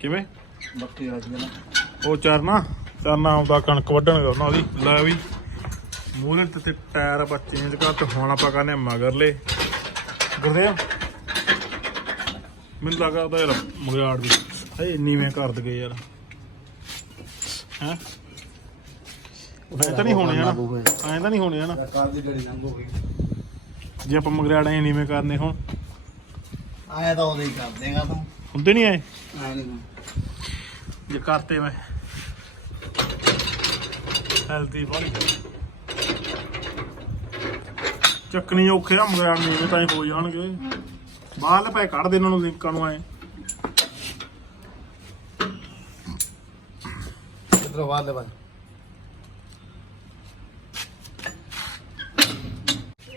ਕਿਵੇਂ? ਬੱਕੀ ਆ ਜੀ ਨਾ। ਉਹ ਚਰਨਾ ਚਰਨਾ ਆਉਂਦਾ ਕਣਕ ਵੱਢਣ ਗਿਆ ਉਹਨਾਂ ਦੀ। ਲੈ ਵੀ ਮੂਹਰੇ ਤੇ ਤੇ ਟਾਇਰ ਆਪਾਂ ਚੇਂਜ ਕਰ ਤੇ ਹੁਣ ਆਪਾਂ ਕਰਨੇ ਆ ਮਗਰਲੇ। ਗੁਰਦੇ ਮੈਨੂੰ ਲੱਗਾ ਉਹਦਾ ਯਾਰ ਮਗਿਆੜ ਦੀ। ਹਏ ਨੀਵੇਂ ਕਰ ਦਗੇ ਯਾਰ। ਹੈ? ਐਂ ਤਾਂ ਨਹੀਂ ਹੋਣੇ ਹਨਾ ਐਂ ਤਾਂ ਨਹੀਂ ਹੋਣੇ ਹਨਾ ਕਾਰ ਦੀ ਗੜੀ ਲੰਘ ਹੋ ਗਈ। ਜੇ ਆਪਾਂ ਮਗਿਆੜ ਐਂ ਨੀਵੇਂ ਕਰਨੇ ਹੁਣ। ਆਇਆ ਤਾਂ ਉਹਦੇ ਹੀ ਕਰ ਦੇਗਾ ਤੂੰ। ਹੁੰਦੇ ਨਹੀਂ ਨਹੀਂ ਜੇ ਕਰਤੇ ਮੈਂ। ਹੈਲਦੀ ਬੜੀ ਚੱਕਣੀ ਔਖੇ ਆ ਮਗਰ ਨੀਵੇਂ ਤਾਂ ਹੀ ਹੋ ਜਾਣਗੇ। ਬਾਹਰਲੇ ਪੈ ਕੱਢ ਦੇ ਇਹਨਾਂ ਨੂੰ ਲਿੰਕਾਂ ਨੂੰ ਐ ਇਧਰ ਵਾਲੇ ਬਾਈ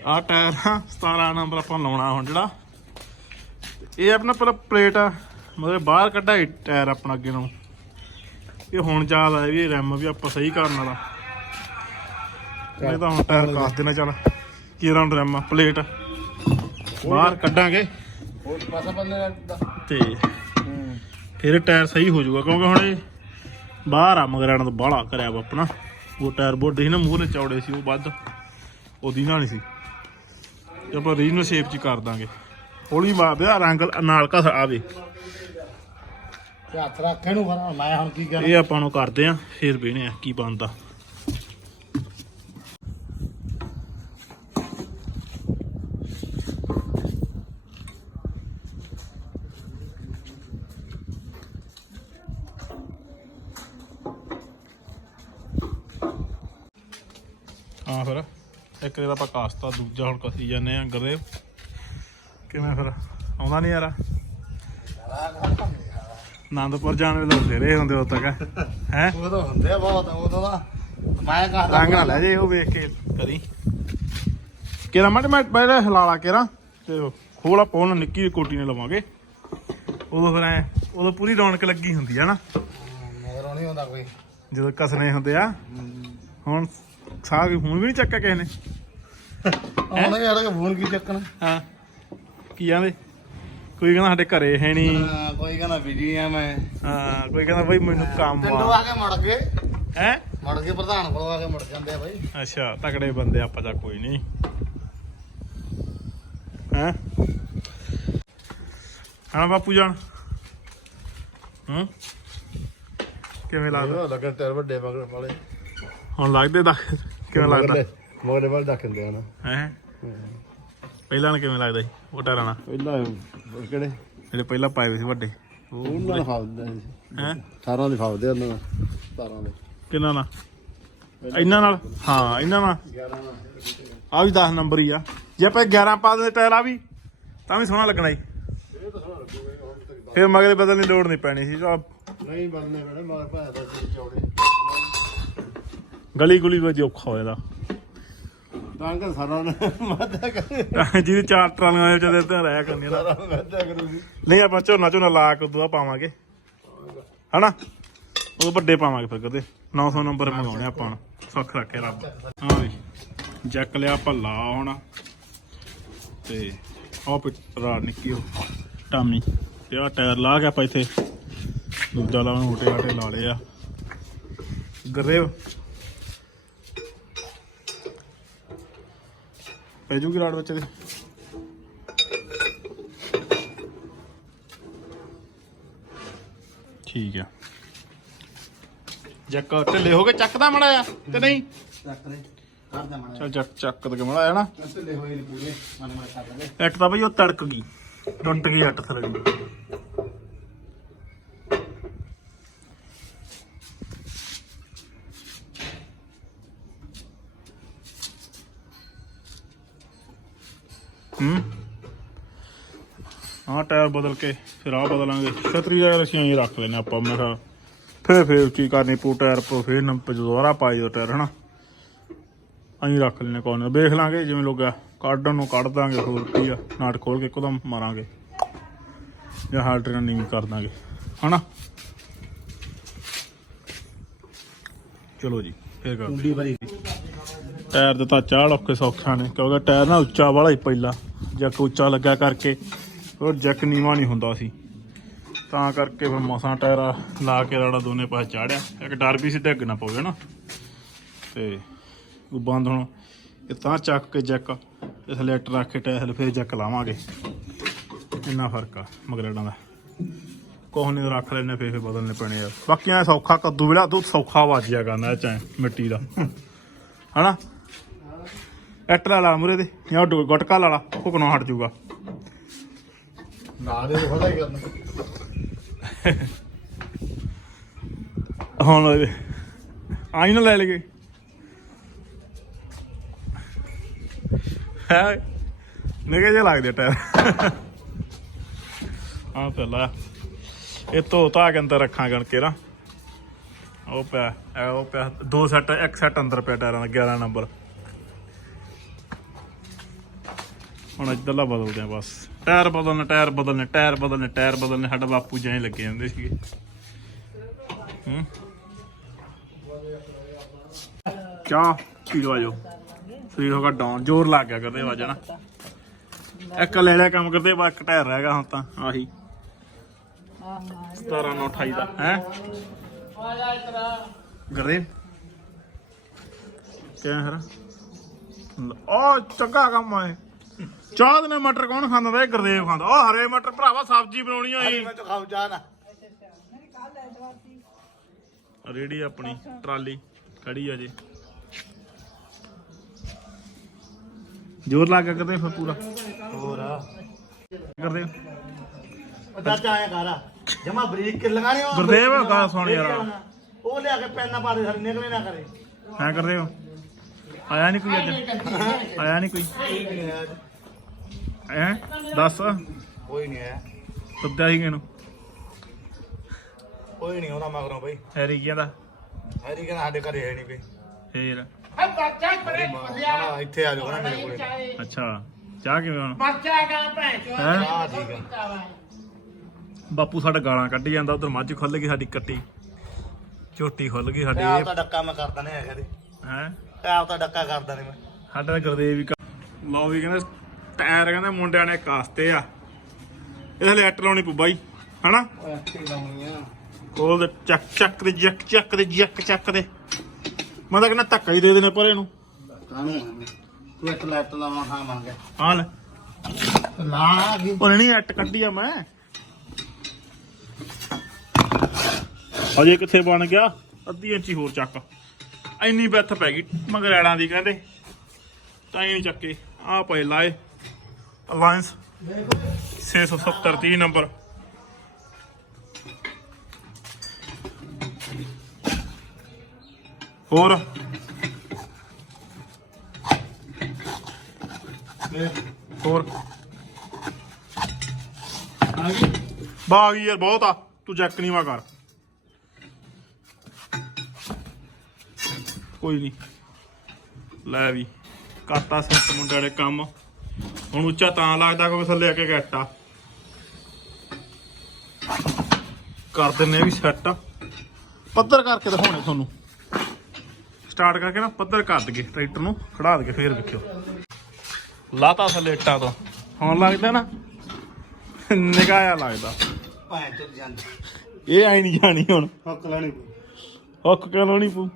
ਆ ਟਾਇਰ ਆ 17 ਨੰਬਰ ਆਪਾਂ ਲਾਉਣਾ ਹੁਣ ਜਿਹੜਾ। ਇਹ ਆਪਣਾ ਪਰ ਪਲੇਟ ਆ। ਮਤਲਬ ਬਾਹਰ ਕੱਢਾ ਇਹ ਟਾਇਰ ਆਪਣਾ ਅੱਗੇ ਨੂੰ। ਇਹ ਹੁਣ ਯਾਦ ਆਇਆ ਵੀ ਇਹ ਰੈਮ ਵੀ ਆਪਾਂ ਸਹੀ ਕਰਨ ਵਾਲਾ। ਇਹ ਤਾਂ ਹੁਣ ਟਾਇਰ ਕਾਸ ਦੇਣਾ, ਚੱਲ। ਕੀ ਰਾਉਂਡ ਰੈਮ ਪਲੇਟ ਬਾਹਰ ਕੱਢਾਂਗੇ। ਤੇ ਫਿਰ ਟਾਇਰ ਸਹੀ ਹੋ ਜਾਊਗਾ, ਕਿਉਂਕਿ ਹੁਣ ਇਹ ਬਾਹਰ ਆ ਮਗਰਾਣਾ ਤੋਂ ਬਾਹਲਾ ਕਰਿਆ ਵਾ ਆਪਣਾ। ਉਹ ਟਾਇਰ ਬੋਡੇ ਸੀ ਨਾ ਮੂਹਰੇ ਚੌੜੇ ਸੀ ਉਹ ਵੱਧ। ਉਹਦੀ ਨਾਲ ਨਹੀਂ ਸੀ। ਆਪਾਂ ਰੀਜਨਲ ਸ਼ੇਪ ਚ ਕਰ ਦਾਂਗੇ। ਹੌਲੀ ਮਾਰਦੇ ਆ ਰੰਗ ਨਾਲ ਕਸ ਆਵੇ। ਤੇ ਹੱਥ ਰੱਖੇ ਨੂੰ ਫਿਰ ਮੈਂ ਹੁਣ ਕੀ ਕਰਾਂ? ਇਹ ਆਪਾਂ ਨੂੰ ਕਰਦੇ ਆ, ਫਿਰ ਵੇਣੇ ਆ ਕੀ ਬਣਦਾ। ਹਾਂ ਫਿਰ, ਇੱਕ ਦੇ ਆਪਾਂ ਕਾਸਤਾ, ਦੂਜਾ ਹੁਣ ਕਸੀ ਜਾਂਦੇ ਆ ਗਰੇਵ ਕਿਵੇਂ ਫਿਰ? ਆਉਂਦਾ ਨਹੀਂ ਯਾਰ? ਆਨੰਦਪੁਰ ਜਾਣ ਵੇਲੇ ਬਥੇਰੇ ਹੁੰਦੇ ਉਦੋਂ ਤੱਕ ਹੈ? ਉਹ ਤਾਂ ਹੁੰਦੇ ਆ ਬਹੁਤ ਉਦੋਂ ਦਾ ਮੈਂ ਕਹਦਾ ਰੰਗ ਨਾ ਲੈ ਜੇ ਉਹ ਵੇਖ ਕੇ ਕਰੀ। ਕਿਰਾ ਮਟ ਮੈਂ ਪਹਿਲੇ ਹਲਾਲਾ ਕਿਰਾ ਤੇ ਖੋਲਾ ਪਾਉਣ ਨਿੱਕੀ ਜਿਹੀ ਕੋਟੀ ਨੇ ਲਵਾਂਗੇ। ਉਦੋਂ ਫਿਰ ਐ ਉਦੋਂ ਪੂਰੀ ਰੌਣਕ ਲੱਗੀ ਹੁੰਦੀ ਆ ਨਾ। ਮਗਰੋਂ ਨਹੀਂ ਹੁੰਦਾ ਕੋਈ। ਜਦੋਂ ਕਸਨੇ ਹੁੰਦੇ ਆ ਹੁਣ ਸਾਹ ਵੀ ਹੁਣ ਵੀ ਨਹੀਂ ਚੱਕਿਆ ਕਿਸੇ ਨੇ। ਹੁਣ ਯਾਰ ਕਿ ਫੋਨ ਕੀ ਚੱਕਣਾ। ਹਾਂ। ਕੀ ਆਂਦੇ? ਕੋਈ ਕਹਿੰਦਾ ਸਾਡੇ ਘਰੇ ਹੈ ਨਹੀਂ ਹਾਂ, ਕੋਈ ਕਹਿੰਦਾ ਬਿਜ਼ੀ ਆ ਮੈਂ। ਹਾਂ ਕੋਈ ਕਹਿੰਦਾ ਬਈ ਮੈਨੂੰ ਕੰਮ ਪਿੰਡੋਂ ਆ ਆ ਕੇ ਮੁੜ ਗਏ। ਹੈ? ਮੁੜ ਕੇ ਪ੍ਰਧਾਨ ਕੋਲ ਆ ਕੇ ਮੁੜ ਜਾਂਦੇ ਆ ਬਾਈ। ਅੱਛਾ ਤਕੜੇ ਬੰਦੇ ਆਪਾਂ ਜਾਂ ਕੋਈ ਨਹੀਂ ਹੈ? ਹਾਂ ਬਾਪੂ ਜਾਨ। ਹੂੰ? ਕਿਵੇਂ ਲੱਗਦਾ? ਲੱਗਣ ਟਾਇਰ ਵੱਡੇ ਮਗਰ ਵਾਲੇ। ਹੁਣ ਲੱਗਦੇ ਦਾ ਕਿਵੇਂ ਲੱਗਦਾ? ਮਗਰੇ ਵਾਲੇ ਡੱਕਦੇ ਆ ਨਾ। ਹੈ। ਪਹਿਲਾਂ ਨੂੰ ਕਿਵੇਂ ਲੱਗਦਾ? ਸੀ ਟਾਇਰਾਂ ਨਾਲ? ਪਹਿਲਾਂ ਕਿਹੜੇ? ਜਿਹੜੇ ਪਹਿਲਾਂ ਪਾਏ ਹੋਏ ਸੀ ਵੱਡੇ। ਉਹਨਾਂ ਨਾਲ ਫਾਵਦੇ ਸੀ। ਹੈ? 18 ਦੇ ਫਾਵਦੇ ਉਹਨਾਂ ਨਾਲ 17 ਦੇ। ਕਿੰਨਾ ਨਾਲ? ਇਹਨਾਂ ਨਾਲ? ਹਾਂ ਇਹਨਾਂ ਨਾਲ। 11 ਨਾਲ। ਆ ਵੀ 10 ਨੰਬਰ ਹੀ ਆ। ਜੇ ਆਪਾਂ 11 ਪਾ ਦਿੰਦੇ ਟਾਇਰ ਆ ਵੀ ਤਾਂ ਵੀ ਸੋਹਣਾ ਲੱਗਣਾ ਤੱਕ ਫਿਰ ਮਗਰੇ ਬਦਲਣ ਦੀ ਲੋੜ ਨਹੀਂ ਪੈਣੀ ਸੀ। ਨਹੀਂ ਬੰਨੇ ਬੜੇ ਮਗਰ ਭਾਇਆ ਦਾ ਚੌੜੇ। ਗਲੀ ਗੁਲੀ ਵਿੱਚ ਔਖਾ ਹੋ ਜਾਂਦਾ। ਕਰ ਸਾਰਾ ਮਾਦਾ ਕਰ। ਜਿਹਦੀ ਚਾਰ ਟਰਾਲੀਆਂ ਵਿੱਚ ਦੇ ਤੇ ਰਹਿ ਕਰਨੀ ਨਾ। ਸਾਰਾ ਮਾਦਾ ਕਰੂਗੀ ਨਹੀਂ ਆਪਾਂ ਝੋਨਾ ਝੋਨਾ ਲਾ ਕੇ ਦੁਆ ਪਾਵਾਂਗੇ। ਹਨਾ? ਉਹ ਵੱਡੇ ਪਾਵਾਂਗੇ ਫਿਰ ਕਦੇ। 900 ਨੰਬਰ ਮੰਗਾਉਣੇ ਆਪਾਂ ਸੁੱਖ ਰੱਖੇ ਰੱਬ। ਹਾਂ ਵੀ ਜੱਕ ਲਿਆ ਆਪਾਂ ਲਾ ਹੁਣ। ਤੇ ਆਹ ਪਿੱਟਰਾ ਨਿੱਕੀ ਉਹ ਟਾਮੀ। ਤੇ ਆ ਟਾਇਰ ਲਾ ਕੇ ਆਪਾਂ ਇੱਥੇ ਦੂਜਾ ਲਾਉਣ ਮੋਟੇ ਆਟੇ ਲਾ ਲਏ ਆ। ਗਰੇਵ। ਪੈ ਜੂਗੀ ਰਾੜ ਵਿੱਚ ਦੇ? ਠੀਕ ਆ। ਜੱਕ ਢਿੱਲੇ ਹੋ ਕੇ ਚੱਕਦਾ ਮੜਾ ਆ ਤੇ ਨਹੀਂ? ਚੱਕ ਦੇ ਕਰ ਦੇ ਮਣਾ ਚੱਲ ਚੱਕ ਚੱਕ ਤੇ ਮੜਾ ਆ ਨਾ। ਕੱਟੇ ਹੋਏ ਨੇ ਪੂਰੇ ਮਨ ਮਨ ਕਰ ਦੇ। ਇੱਕ ਤਾਂ ਬਈ ਉਹ ਤੜਕ ਗਈ ਟੁੱਟ ਗਈ ਅੱਟ ਥਲੇ ਦੀ। ਹੂੰ। ਆਹ ਟਾਇਰ ਬਦਲ ਕੇ ਫਿਰ ਆਹ ਬਦਲਾਂਗੇ। ਛਤਰੀ ਦਾ ਅਸੀਂ ਐਂ ਰੱਖ ਲੈਨੇ ਆਪਾਂ ਮੈਂ ਕਿਹਾ ਫਿਰ ਫਿਰ ਕੀ ਕਰਨੀ ਪੂ ਟਾਇਰ ਪੋ ਫਿਰ ਨੰਬਰ ਦੁਬਾਰਾ ਪਾਈ ਦੋ ਟਾਇਰ ਹਨਾ? ਅਸੀਂ ਰੱਖ ਲੈਨੇ ਕੋਨ ਵੇਖ ਲਾਂਗੇ ਜਿਵੇਂ ਲੋਗਾ ਕੱਢਣ ਨੂੰ ਕੱਢ ਦਾਂਗੇ ਹੋਰ ਕੀ ਆ। ਨਾਟ ਖੋਲ ਕੇ ਇੱਕਦਮ ਮਾਰਾਂਗੇ। ਜਾਂ ਹਾਲ ਨਹੀਂ ਕਰ ਦਾਂਗੇ ਹਨਾ? ਚਲੋ ਜੀ ਫੇਰ ਕਰ ਕੁੰਡੀ ਭਰੀ ਟਾਇਰ ਦੇ ਤਾਂ ਚਾਹ ਔਖੇ ਸੌਖਾ ਨੇ ਕਿਉਂਕਿ ਟਾਇਰ ਨਾ ਉੱਚਾ ਵਾਲਾ ਹੀ ਪਹਿਲਾਂ। ਜੱਕ ਉੱਚਾ ਲੱਗਾ ਕਰਕੇ ਉਹ ਜੱਕ ਨੀਵਾ ਨਹੀਂ ਹੁੰਦਾ ਸੀ। ਤਾਂ ਕਰਕੇ ਫਿਰ ਮਸਾਂ ਟਾਇਰਾ ਲਾ ਕੇ ਰਾੜਾ ਦੋਨੇ ਪਾਸੇ ਚਾੜਿਆ। ਇੱਕ ਡਰ ਵੀ ਸੀ ਡਿੱਗ ਨਾ ਪਵੇ ਨਾ। ਤੇ ਉਹ ਬੰਦ ਹੁਣ। ਇਹ ਤਾਂ ਚੱਕ ਕੇ ਜੈਕ ਇਸ ਲੈਟਰ ਰੱਖ ਕੇ ਟਾਇਰ ਫਿਰ ਜੈਕ ਲਾਵਾਂਗੇ। ਇੰਨਾ ਫ਼ਰਕ ਆ ਮਗਰੇਡਾਂ ਦਾ। ਕੋਹ ਨਹੀਂ ਰੱਖ ਲੈਣੇ ਫੇਰ ਫੇਰ ਬਦਲਨੇ ਪੈਣੇ ਆ। ਬਾਕੀ ਐ ਸੌਖਾ ਕੱਦੂ ਵੇਲਾ ਤੂੰ ਸੌਖਾ ਵਾਜਿਆ ਕਰਨਾ ਚਾਹੇ ਮਿੱਟੀ ਦਾ। ਹਨਾ? ਐਟ ਲਾ ਲਾ ਮੁਰੇ ਦੇ ਜਾਂ ਡੋ- ਗੁਟਕਾ ਲਾ ਲਾ ਉਹ ਕੋਨੋਂ ਹਟ ਜਾਊਗਾ। ਨਾ ਦੇ ਉਹਦਾ ਹੀ ਕਰਨਾ ਹੁਣ ਆਈ ਨਾ ਲੈ ਲਗੇ ਹੈ? ਨਿਕੇ ਜੇ ਲੱਗਦੇ ਟਾਇਰ। ਆ ਪਹਿਲਾ ਇਹ ਧੋ ਧਾ ਕੇ ਅੰਦਰ ਰੱਖਾਂ ਗਣਕੇ ਨਾ ਉਹ ਪਿਆ ਇਹ ਉਹ ਪਿਆ ਦੋ ਸੈੱਟ ਇੱਕ ਸੈੱਟ ਅੰਦਰ ਪਿਆ ਟਾਇਰਾਂ ਦਾ 11 ਨੰਬਰ। ਹੁਣ ਇੱਧਰਲਾ ਬਦਲਦੇ ਆ ਬਸ। ਟਾਇਰ ਬਦਲਨੇ ਟਾਇਰ ਬਦਲਨੇ ਟਾਇਰ ਬਦਲਨੇ ਟਾਇਰ ਬਦਲਨੇ, ਸਾਡਾ ਬਾਪੂ ਜਾਂ ਲੱਗੇ ਜਾਂਦੇ ਸੀਗੇ। ਹੂੰ। ਚਾਹ ਪੀ ਲਓ ਆਜੋ। ਸਰੀਰ ਹੋਗਾ ਡਾਊਨ ਜ਼ੋਰ ਲੱਗ ਗਿਆ ਕਰਦੇ ਵਜਾ ਨਾ ਇੱਕ ਲੈ ਲਿਆ ਕੰਮ ਕਰਦੇ ਬਾ ਇੱਕ ਟਾਇਰ ਰਹਿ ਗਿਆ ਹੁਣ ਤਾਂ, ਆਹੀ। 17 ਨੌ 28 ਦਾ, ਹੈ। ਗਰੇ। ਕਿਆ ਹਰ ਉਹ ਚੰਗਾ ਕੰਮ ਆ ਚਾਹ ਦੇ ਨਾਲ ਮਟਰ ਕੌਣ ਖਾਂਦਾ ਵੇ ਗੁਰਦੇਵ ਖਾਂਦਾ। ਉਹ ਹਰੇ ਮਟਰ ਭਰਾਵਾ ਸਬਜ਼ੀ ਬਣਾਉਣੀ ਹੋਈ ਮੈਂ ਤਾਂ ਖਾਉ ਜਾ ਨਾ ਰੇੜੀ ਆਪਣੀ ਟਰਾਲੀ। ਖੜੀ ਆ ਜੀ। ਜ਼ੋਰ ਲਾ ਕੇ ਕਰਦੇ ਫਿਰ ਪੂਰਾ। ਹੋਰ। ਕਰਦੇ ਪਤਾ ਚਾਇਆ ਕਰਾ ਜਮਾ ਬਰੀਕ ਕਿ ਲਗਾਣੇ ਹੋ ਗੁਰਦੇਵ ਗੱਲ ਸੁਣ ਯਾਰ। ਉਹ ਲਿਆ ਕੇ ਪੈਨ ਨਾ ਪਾਦੇ ਸਾਰੇ ਨਿਕਲੇ ਨਾ ਕਰੇ। ਐ ਕਰਦੇ ਹੋ। ਆਇਆ ਨਹੀਂ ਕੋਈ ਅੱਜ? ਆਇਆ ਨਹੀਂ ਕੋਈ? ਐ ਦੱਸ। ਕੋਈ ਨਹੀਂ ਹੈ। ਸੱਦਿਆ ਸੀ ਕਿਨੂੰ ਕੋਈ ਨਹੀਂ ਉਹਦਾ ਮਗਰੋਂ ਬਈ। ਹੈਰੀ ਕਹਿੰਦਾ ਹੈਰੀ ਕਹਿੰਦਾ ਸਾਡੇ ਘਰੇ ਹੈ ਨਹੀਂ ਕੋਈ। ਫੇਰ? ਹਾਂ ਇੱਥੇ ਆ ਜਾਓ ਨਾ ਮੇਰੇ ਕੋਲੇ। ਅੱਛਾ ਚਾਹ ਕਿਵੇਂ ਹੁਣ ਮਰਚਾ ਗਾ ਭੈਣ ਚੋ ਹੈ? ਆ ਠੀਕ ਆ। ਬਾਪੂ ਸਾਡਾ ਗਾਲਾਂ ਕੱਢੀ ਜਾਂਦਾ ਉਧਰ ਮੱਝ ਖੁੱਲ ਗਈ ਸਾਡੀ ਕੱਟੀ। ਝੋਟੀ ਖੁੱਲ ਗਈ ਸਾਡੀ। ਆਪ ਤਾਂ ਡੱਕਾ ਮੈਂ ਕਰਦਾ ਨਹੀਂ ਹੈਗਾ ਤੇ ਹੈ? ਆਪ ਤਾਂ ਡੱਕਾ ਕਰਦਾ ਨਹੀਂ ਮੈਂ। ਸਾਡਾ ਗੁਰਦੇਵ ਵੀ ਕ- ਲਓ ਵੀ ਕਹਿੰਦੇ ਟਾਇਰ ਕਹਿੰਦੇ ਮੁੰਡਿਆਂ ਨੇ ਕਾਸਤੇ ਆ। ਇਹਦੇ ਲੈਟ ਲਾਉਣੀ ਪਊ ਬਾਈ ਹਨਾ? ਕੋਲ ਦੇ ਚੱਕ ਚੱਕ ਦੇ ਜੱਕ ਚੱਕ ਦੇ ਜੱਕ ਚੱਕ ਦੇ। ਮੈਂ ਤਾਂ ਕਹਿੰਦਾ ਧੱਕਾ ਹੀ ਦੇ ਦੇਣੇ ਪਰ ਕਾਹਨੂੰ ਤੂੰ ਇੱਕ ਲੈਟ ਲਾਵਾਂ ਹਾਂ ਮੰਗੇ। ਹਾਂ ਲੈ। ਲਾ ਗਈ। ਉਹ ਨਹੀਂ ਐਟ ਕੱਢੀ ਆ ਮੈਂ। ਅਜੇ ਕਿੱਥੇ ਬਣ ਗਿਆ? ਅੱਧੀ ਇੰਚੀ ਹੋਰ ਚੱਕ। ਇੰਨੀ ਬਿੱਥ ਪੈ ਗਈ ਮੰਗਰੈੜਾਂ ਦੀ ਕਹਿੰਦੇ। ਤਾਂ ਹੀ ਨਹੀਂ ਚੱਕੇ। ਆ ਪਏ ਲਾਏ। ਅਲਾਈਅੰਸ 670 30 ਨੰਬਰ ਹੋਰ ਹੋਰ ਬਾਗ ਯਾਰ ਬਹੁਤ ਆ ਤੂੰ ਚੈੱਕ ਨਹੀਂ ਵਾ ਕਰ ਕੋਈ ਨਹੀਂ ਲੈ ਵੀ ਕਰਤਾ ਸੈੱਟ ਮੁੰਡਿਆਂ ਨੇ ਕੰਮ ਹੁਣ ਉੱਚਾ ਤਾਂ ਲੱਗਦਾ ਕੋਈ ਥੱਲੇ ਆ ਕੇ ਗੱਟਾ ਕਰ ਦਿੰਨੇ ਆ ਵੀ ਸੈੱਟ ਪੱਧਰ ਕਰਕੇ ਦਿਖਾਉਣੇ ਤੁਹਾਨੂੰ। ਸਟਾਰਟ ਕਰਕੇ ਨਾ ਪੱਧਰ ਕਰ ਦਗੇ ਟਰੈਕਟਰ ਨੂੰ ਖੜਾ ਦੇ ਕੇ ਫੇਰ ਵੇਖਿਓ। ਲਾਤਾ ਥੱਲੇ ਇੱਟਾਂ ਤੋਂ। ਹੁਣ ਲੱਗਦਾ ਨਾ ਨਿਗਾਇਆ ਲੱਗਦਾ। ਭਾਂ ਤੇ ਜਾਂਦੀ ਇਹ ਆਈ ਨਹੀਂ ਜਾਣੀ ਹੁਣ। ਹੱਕ ਲੈਣੀ ਹੁੱਕ ਕਿਉਂ ਲਾਉਣੀ ਪੂ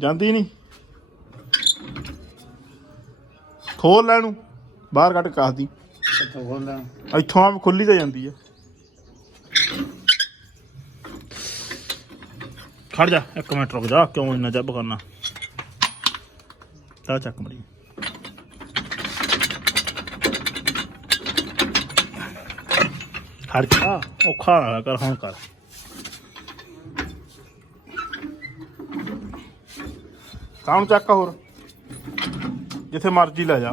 ਜਾਂਦੀ ਨਹੀਂ। ਖੋਲ ਲੈ ਨੂੰ ਬਾਹਰ ਕੱਢ ਕਾਸਦੀ। ਇੱਥੇ ਹੋਰ ਲੈ ਇੱਥੋਂ ਆ ਖੁੱਲੀ ਤਾਂ ਜਾਂਦੀ ਆ। ਖੜ ਜਾ ਇੱਕ ਮਿੰਟ ਰੁਕ ਜਾ ਕਿਉਂ ਇੰਨਾ ਜੱਬ ਕਰਨਾ? ਤਾਂ ਚੱਕ ਮੜੀ। ਖੜ ਜਾ ਔਖਾ ਨਾ ਕਰ ਹੁਣ ਕਰ। ਕਾਹਨੂੰ ਚੱਕ ਹੋਰ? ਜਿੱਥੇ ਮਰਜ਼ੀ ਲੈ ਜਾ।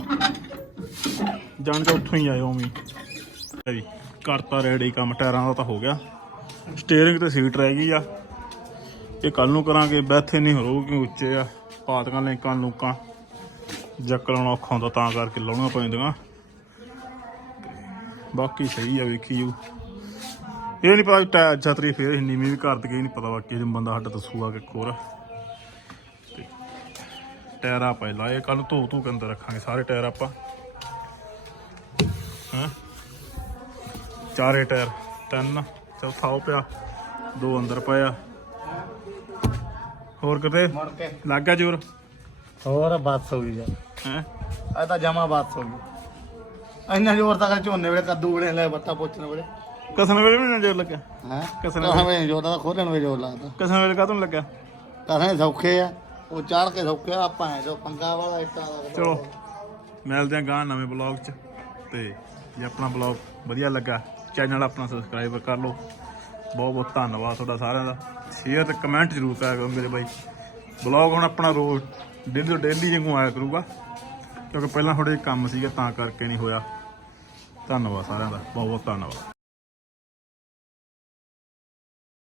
ਜਾਣ ਕੇ ਉੱਥੋਂ ਹੀ ਆਇਓ ਉਵੇਂ। ਹੀ। ਵੀ, ਕਰਤਾ ਰੈਡੀ ਕੰਮ, ਟਾਇਰਾਂ ਦਾ ਤਾਂ ਹੋ ਗਿਆ। ਸਟੀਅਰਿੰਗ ਤੇ ਸੀਟ ਰਹਿ ਗਈ ਆ। ਇਹ ਕੱਲ ਨੂੰ ਕਰਾਂਗੇ ਬੈਥੇ ਨਹੀਂ ਹੋਊ, ਕਿਉਂ ਉੱਚੇ ਆ। ਪਾਤਕਾਂ, ਲਿੰਕਾਂ, ਲੂਕਾਂ। ਜੱਕ ਲਾਉਣਾ ਔਖਾ ਹੁੰਦਾ, ਤਾਂ ਕਰਕੇ ਲਾਉਣਾ ਪੈਂਦੀਆਂ ਬਾਕੀ ਸਹੀ ਆ, ਵੇਖੀ ਜੂ ਇਹ ਨਹੀਂ ਪਤਾ ਵੀ ਟਾਇਰ ਛਤਰੀ ਫੇਰ ਨੀਵੀਂ ਵੀ ਕਰ ਦਗੇ ਨਹੀਂ ਪਤਾ ਬਾਕੀ ਜੇ ਬੰਦਾ ਸਾਡਾ ਦੱਸੂਗਾ ਕਿ ਕੋਰ ਤੇ ਟਾਇਰ ਆਪਾਂ ਲਾਏ ਕੱਲ ਨੂੰ ਧੋ ਧੋ ਕੇ ਅੰਦਰ ਰੱਖਾਂਗੇ ਸਾਰੇ ਟਾਇਰ ਆਪਾਂ। ਹਾਂ? ਚਾਰੇ ਟਾਇਰ ਤਿੰਨ ਚੌਥਾ ਉਹ ਪਿਆ ਦੋ ਅੰਦਰ ਪਏ ਆ ਹੋਰ ਕਿਤੇ? ਮੁੜ ਕੇ। ਲੱਗ ਜ਼ੋਰ? ਹੋਰ ਬੱਸ ਹੋ ਗਈ ਹੈ? ਇਹ ਤਾਂ ਜਮਾ ਬੱਸ ਹੋ ਗਈ। ਇੰਨਾ ਜ਼ੋਰ ਤਾਂ ਕਰ ਝੋਨੇ ਵੇਲੇ ਕੱਦੂ ਵੇਲੇ ਲੈ ਬੱਤਾ ਪੁੱਛਣ ਵੇਲੇ। ਕਸਨ ਵੇਲੇ ਵੀ ਨਹੀਂ ਜ਼ੋਰ ਲੱਗਿਆ? ਹੈ? ਕਿਸੇ ਨੇ- ਕਹਾਂ ਵੇ ਜ਼ੋਰ ਤਾਂ ਖੋਲਣ ਵੇ ਜ਼ੋਰ ਲੱਗਦਾ। ਕਸਨ ਵੇਲੇ ਕਾਹਤੋਂ ਨੀ ਲੱਗਿਆ? ਕਹਾਂ ਸੌਖੇ ਆ। ਉਹ ਚੜ ਕੇ ਸੌਖੇ ਆ ਆਪਾਂ ਐ ਜੋ ਪੰਗਾ ਵਾਲਾ ਇੱਟਾਂ ਦਾ ਚਲੋ, ਮਿਲਦੇ ਆਂ ਗਾਂ ਨਵੇਂ ਬਲੌਗ 'ਚ। ਤੇ ਜੇ ਆਪਣਾ ਬਲੌਗ ਵਧੀਆ ਲੱਗਾ, ਚੈਨਲ ਆਪਣਾ ਸਬਸਕ੍ਰਾਈਬ ਕਰ ਲਓ। ਬਹੁਤ ਬਹੁਤ ਧੰਨਵਾਦ ਤੁਹਾਡਾ ਸਾਰਿਆਂ ਦਾ। ਸ਼ੇਅਰ ਤੇ ਕਮੈਂਟ ਜ਼ਰੂਰ ਕਰਿਆ ਕਰੋ ਮੇਰੇ ਬਾਈ। ਬਲੌਗ ਹੁਣ ਆਪਣਾ ਰੋਜ਼ ਡੇਲੀ ਤੋਂ ਡੇਲੀ ਵਾਂਗੂ ਆਇਆ ਕਰੂਗਾ। ਕਿਉਂਕਿ ਪਹਿਲਾਂ ਥੋੜੇ ਕੰਮ ਸੀਗੇ, ਤਾਂ ਕਰਕੇ ਨਹੀਂ ਹੋਇਆ। ਧੰਨਵਾਦ ਸਾਰਿਆਂ ਦਾ। ਬਹੁਤ ਬਹੁਤ ਧੰਨਵਾਦ।